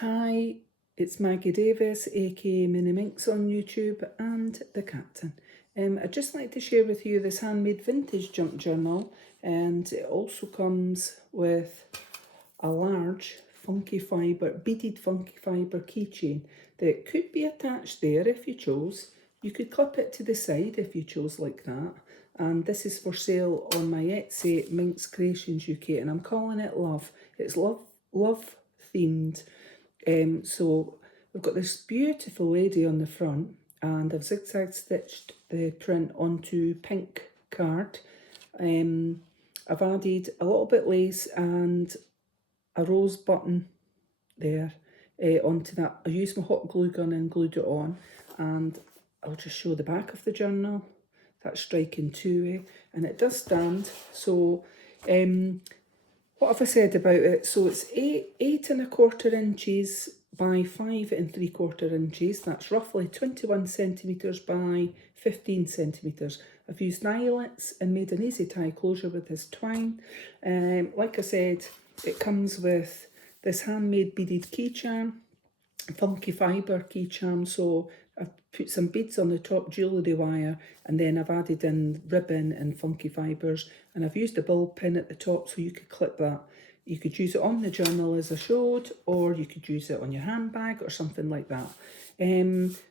Hi, it's Maggie Davis, aka Mini Minx on YouTube, and the Captain. I'd just like to share with you this handmade vintage junk journal, and it also comes with a large funky fibre, beaded funky fibre keychain that could be attached there if you chose. You could clip it to the side if you chose like that. And this is for sale on my Etsy, MinxCreationsUK, and I'm calling it Love. It's love themed. So we've got this beautiful lady on the front, and I've zigzag stitched the print onto pink card. I've added a little bit lace and a rose button there onto that. I used my hot glue gun and glued it on, and I'll just show the back of the journal. That's striking two-way, and it does stand. So what have I said about it? So it's 8.25 inches by 5.75 inches. That's roughly 21 centimetres by 15 centimetres. I've used eyelets and made an easy tie closure with this twine. Like I said, it comes with this handmade beaded key charm, funky fibre key charm. So I've put some beads on the top, jewellery wire, and then I've added in ribbon and funky fibres, and I've used a bulb pin at the top so you could clip that. You could use it on the journal as I showed, or you could use it on your handbag or something like that.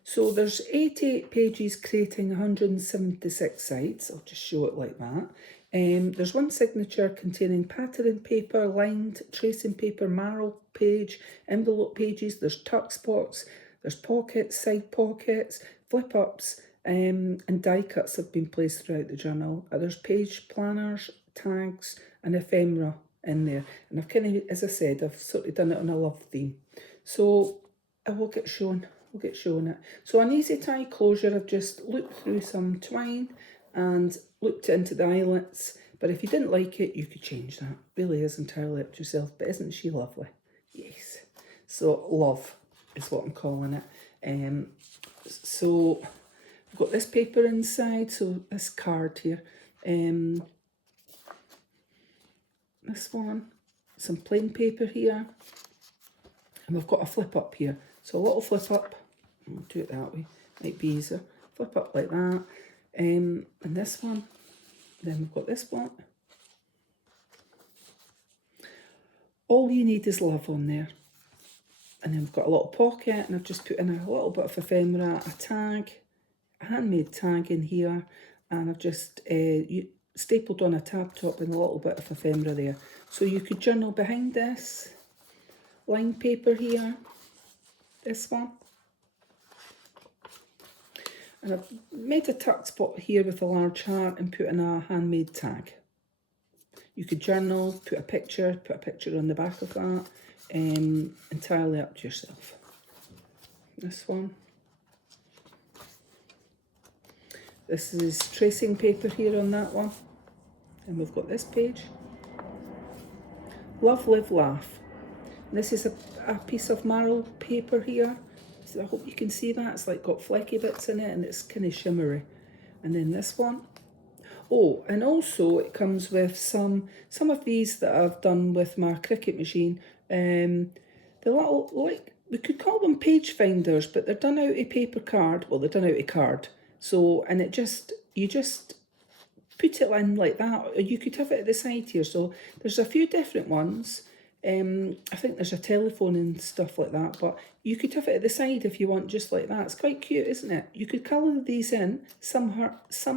So there's 88 pages creating 176 sides. I'll just show it like that. There's one signature containing pattern paper, lined tracing paper, marl page, envelope pages. There's tuck spots, there's pockets, side pockets, flip ups, and die cuts have been placed throughout the journal. There's page planners, tags, and ephemera in there. And I've kind of, as I said, I've sort of done it on a love theme. So I will get shown. We'll get shown it. So an easy tie closure, I've just looped through some twine and looped it into the eyelets. But if you didn't like it, you could change that. Really is entirely up to yourself. But isn't she lovely? Yes. So love is what I'm calling it. So I've got this paper inside. So this card here. This one, some plain paper here, and we've got a flip up here. So a little flip up, I'll do it that way, might be easier. Flip up like that, and this one. Then we've got this one. All you need is love on there. And then we've got a little pocket, and I've just put in a little bit of ephemera, a tag, a handmade tag in here, and I've just stapled on a tab top and a little bit of ephemera there. So you could journal behind this lined paper here, this one. And I've made a tuck spot here with a large heart and put in a handmade tag. You could journal, put a picture on the back of that, entirely up to yourself. This one. This is tracing paper here on that one. And we've got this page. Love, live, laugh. This is a piece of marl paper here. So I hope you can see that. It's like got flecky bits in it and it's kind of shimmery. And then this one. Oh, and also it comes with some of these that I've done with my Cricut machine. The little, like, we could call them page finders, but they're done out of paper card. Well, they're done out of card. So, and you just put it in like that, or you could have it at the side here. So there's a few different ones. I think there's a telephone and stuff like that, but you could have it at the side if you want, just like that. It's quite cute, isn't it? You could colour these in. Some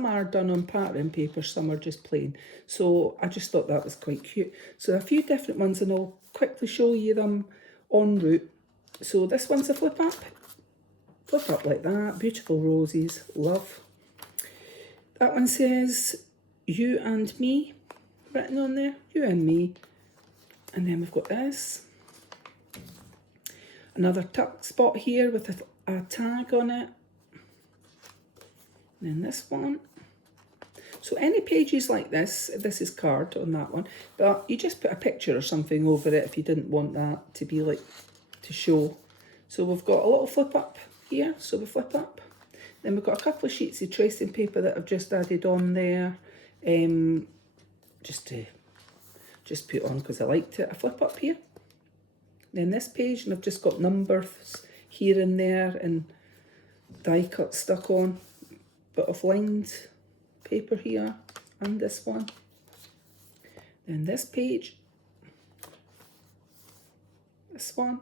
are done on pattern paper, some are just plain. So I just thought that was quite cute. So a few different ones, and I'll quickly show you them en route. So this one's a flip up like that. Beautiful roses, love. That one says you and me written on there, you and me. And then we've got this. Another tuck spot here with a tag on it. And then this one. So any pages like this is card on that one, but you just put a picture or something over it if you didn't want that to be like, to show. So we've got a little flip up here, so we flip up. Then we've got a couple of sheets of tracing paper that I've just added on there, just put on because I liked it. A flip up here, Then this page, and I've just got numbers here and there and die cut stuck on. Bit of lined paper here, and this one. Then this page, this one.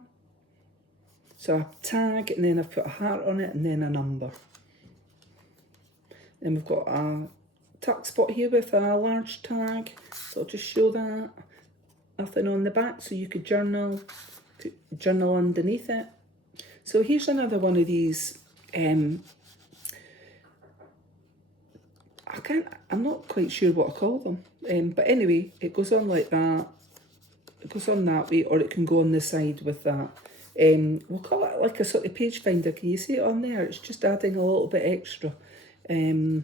So a tag, and then I've put a heart on it, and then a number. Then we've got a tuck spot here with a large tag, so I'll just show that. Nothing on the back, so you could journal, put journal underneath it. So here's another one of these. I'm not quite sure what I call them. But anyway, it goes on like that. It goes on that way, or it can go on the side with that. We'll call it like a sort of page finder. Can you see it on there? It's just adding a little bit extra. A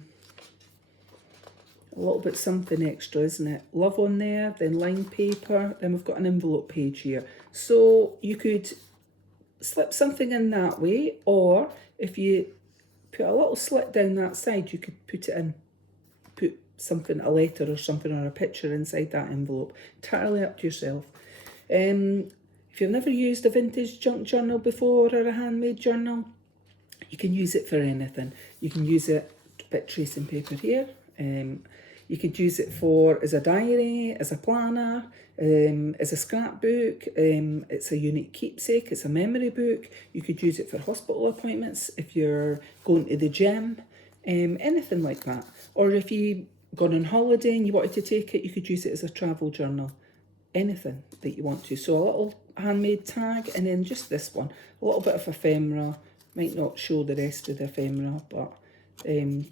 little bit something extra, isn't it? Love on there, then lined paper, then we've got an envelope page here. So you could slip something in that way, or if you put a little slit down that side, you could put it in, put something, a letter or something, or a picture inside that envelope. Entirely up to yourself. If you've never used a vintage junk journal before, or a handmade journal, you can use it for anything. You can use it, bit tracing paper here. You could use it for as a diary, as a planner, as a scrapbook. It's a unique keepsake. It's a memory book. You could use it for hospital appointments if you're going to the gym, anything like that. Or if you've gone on holiday and you wanted to take it, you could use it as a travel journal. Anything that you want to. So a little handmade tag, and then just this one, a little bit of ephemera. Might not show the rest of the ephemera, but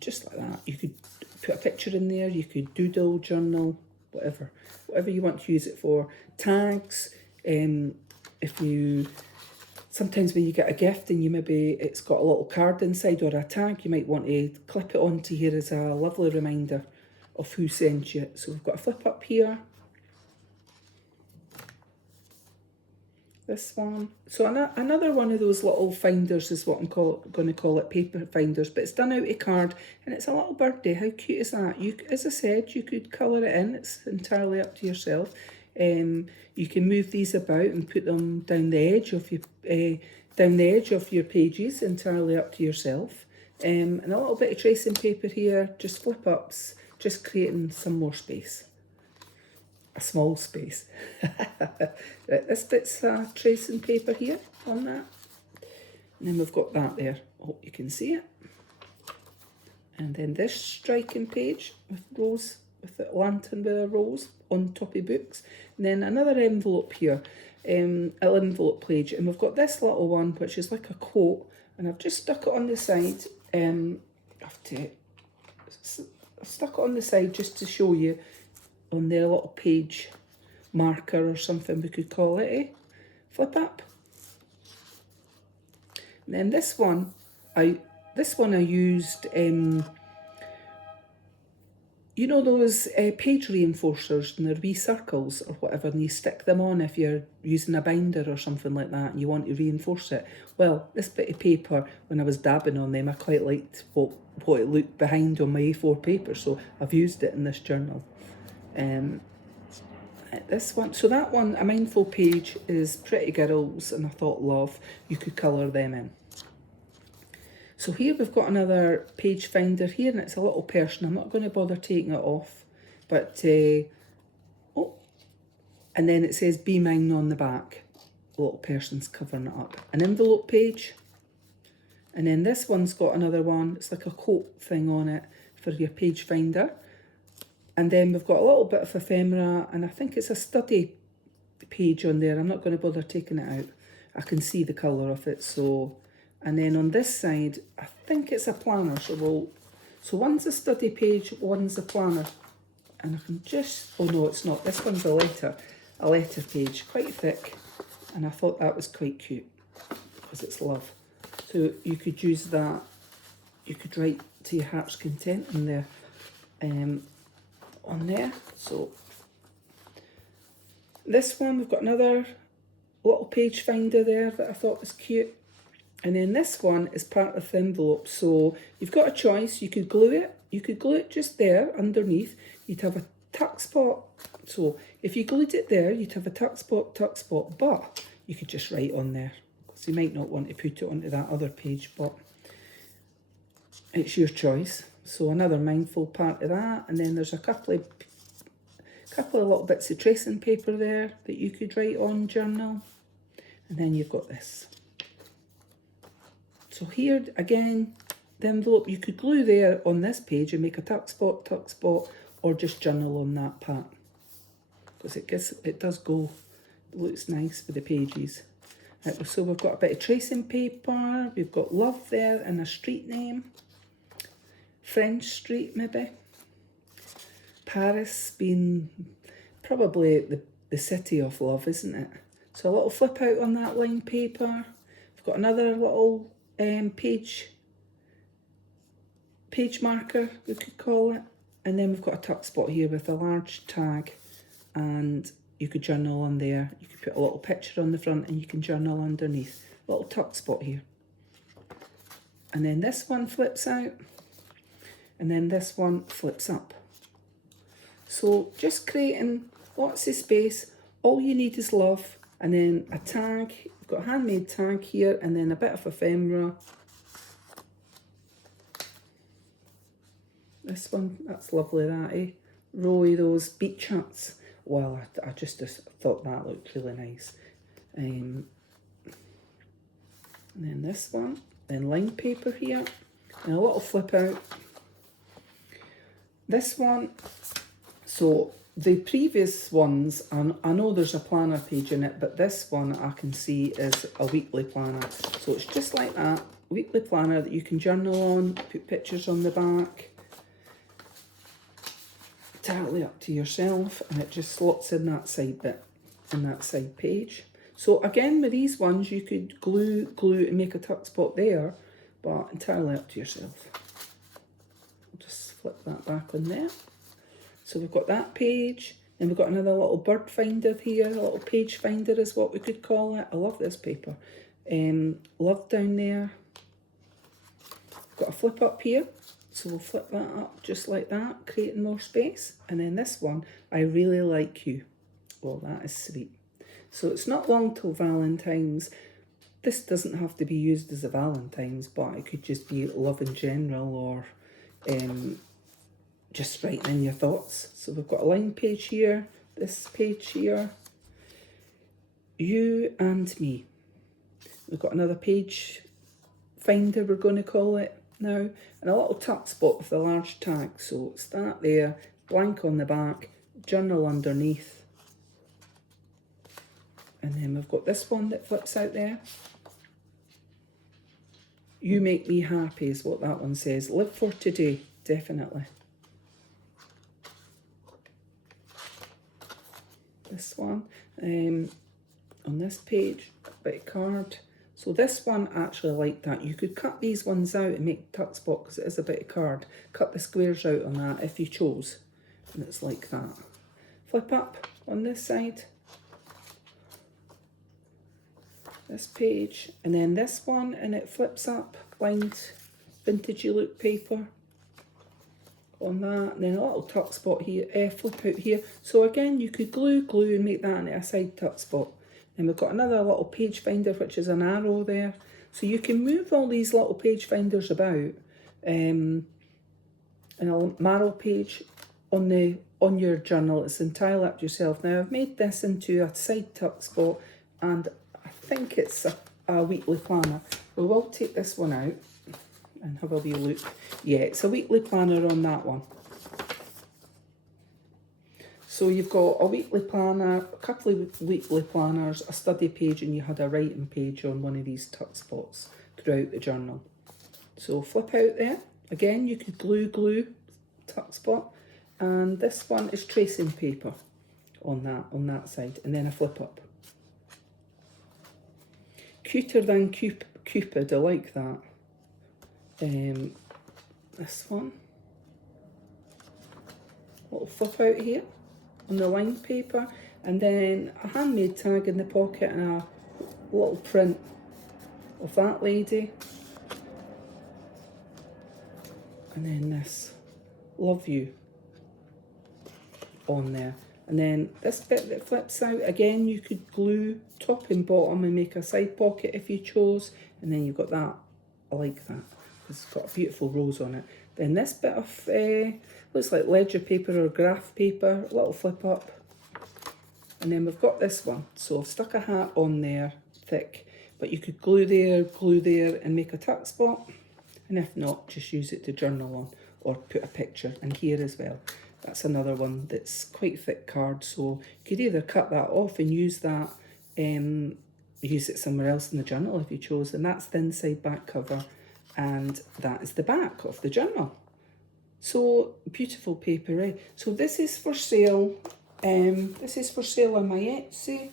just like that. You could put a picture in there, you could doodle, journal, whatever you want to use it for. Tags, if you, sometimes when you get a gift and you maybe, it's got a little card inside or a tag, you might want to clip it onto here as a lovely reminder of who sent you it. So we've got a flip up here. This one. So another one of those little finders is what I'm going to call it, paper finders, but it's done out of card, and it's a little birdie. How cute is that? You, as I said, you could colour it in. It's entirely up to yourself. You can move these about and put them down the edge of your pages. Entirely up to yourself. And a little bit of tracing paper here, just flip ups, just creating some more space. A small space. Right, this bit's tracing paper here on that. And then we've got that there. I hope you can see it. And then this striking page with rose, with the lantern with a rose on top of books. And then another envelope here, an envelope page. And we've got this little one, which is like a quote. And I've just stuck it on the side. I've stuck it on the side just to show you on their little page marker or something we could call it, eh? Flip up. And then this one I used, you know those page reinforcers and their wee circles or whatever, and you stick them on if you're using a binder or something like that and you want to reinforce it. Well, this bit of paper, when I was dabbing on them, I quite liked what it looked behind on my A4 paper, so I've used it in this journal. This one, so that one, a mindful page, is Pretty Girls, and I thought love, you could colour them in. So here we've got another page finder here, and it's a little person. I'm not going to bother taking it off, but oh, and then it says Be Mine on the back. The little person's covering it up. An envelope page, and then this one's got another one. It's like a quote thing on it for your page finder. And then we've got a little bit of ephemera, and I think it's a study page on there. I'm not going to bother taking it out. I can see the colour of it, so. And then on this side, I think it's a planner, so one's a study page, one's a planner. And I can just, oh no, it's not. This one's a letter page, quite thick. And I thought that was quite cute, because it's love. So you could use that, you could write to your heart's content in there. On there. So this one, we've got another little page finder there that I thought was cute, and then this one is part of the envelope. So you've got a choice. You could glue it just there underneath. You'd have a tuck spot. So if you glued it there, you'd have a tuck spot, but you could just write on there, because you might not want to put it onto that other page, but it's your choice. So another mindful part of that, and then there's a couple of little bits of tracing paper there that you could write on, journal. And then you've got this. So here again, the envelope you could glue there on this page and make a tuck spot, or just journal on that part, because it does go, it looks nice with the pages. Right, so we've got a bit of tracing paper, we've got love there and a street name, French Street maybe. Paris being probably the city of love, isn't it? So a little flip out on that line paper. We've got another little page marker, we could call it. And then we've got a tuck spot here with a large tag, and you could journal on there. You could put a little picture on the front and you can journal underneath. Little tuck spot here. And then this one flips out, and then this one flips up. So just creating lots of space. All you need is love, and then a tag. We've got a handmade tag here, and then a bit of ephemera. This one, that's lovely, that, eh? Row of those beach huts. Well, I just thought that looked really nice. And then this one, then line paper here, and a little flip out. This one, so the previous ones, I know there's a planner page in it, but this one I can see is a weekly planner. So it's just like that, weekly planner that you can journal on, put pictures on the back. Entirely up to yourself, and it just slots in that side bit, in that side page. So again, with these ones, you could glue and make a tuck spot there, but entirely up to yourself. I'll just flip that back on there. So we've got that page, and we've got another little bird finder here, a little page finder is what we could call it. I love this paper. Love down there. Got a flip up here. So we'll flip that up just like that, creating more space. And then this one, I really like you. Well, that is sweet. So it's not long till Valentine's. This doesn't have to be used as a Valentine's, but it could just be love in general, or just writing in your thoughts. So we've got a line page here, this page here, you and me. We've got another page finder, we're going to call it now, and a little tuck spot with a large tag. So it's that there, blank on the back, journal underneath, and then we've got this one that flips out there. You make me happy is what that one says. Live for today, definitely. This one, on this page, a bit of card. So this one, I actually like that. You could cut these ones out and make tuck spot, because it is a bit of card. Cut the squares out on that if you chose. And it's like that. Flip up on this side. This page. And then this one, and it flips up. Lined vintagey look paper. On that. And then a little tuck spot here. Flip out here. So again, you could glue and make that into a side tuck spot. And we've got another little page finder, which is an arrow there. So you can move all these little page finders about. And a marrow page on your journal. It's entirely up to yourself. Now I've made this into a side tuck spot, and I think it's a weekly planner. We will take this one out and have a wee look. Yeah, it's a weekly planner on that one. So you've got a weekly planner, a couple of weekly planners, a study page, and you had a writing page on one of these tuck spots throughout the journal. So flip out there. Again, you could glue tuck spot. And this one is tracing paper on that side. And then a flip up. Cuter than Cupid, I like that. This one. Little flip out here on the line paper, and then a handmade tag in the pocket and a little print of that lady, and then this love you on there, And then this bit that flips out, again, you could glue top and bottom and make a side pocket if you chose. And then you've got that. I like that because it's got a beautiful rose on it. Then this bit of, looks like ledger paper or graph paper, a little flip up. And then we've got this one. So I've stuck a hat on there, thick. But you could glue there, and make a tuck spot. And if not, just use it to journal on or put a picture. And here as well. That's another one that's quite thick card. So you could either cut that off and use that, use it somewhere else in the journal if you chose. And that's the inside back cover. And that is the back of the journal. So beautiful paper, eh? So this is for sale. This is for sale on my Etsy,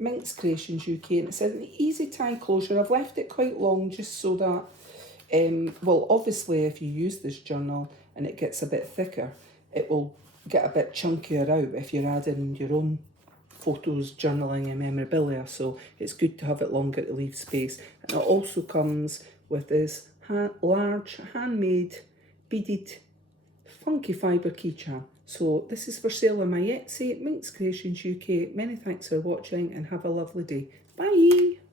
MinxCreationsUK, and it says an easy tie closure. I've left it quite long just so that, well, obviously if you use this journal and it gets a bit thicker, it will get a bit chunkier out if you're adding your own photos, journaling and memorabilia. So it's good to have it longer to leave space. And it also comes with this large handmade beaded funky fibre keychain. So this is for sale on my Etsy, MinxCreationsUK. Many thanks for watching and have a lovely day. Bye!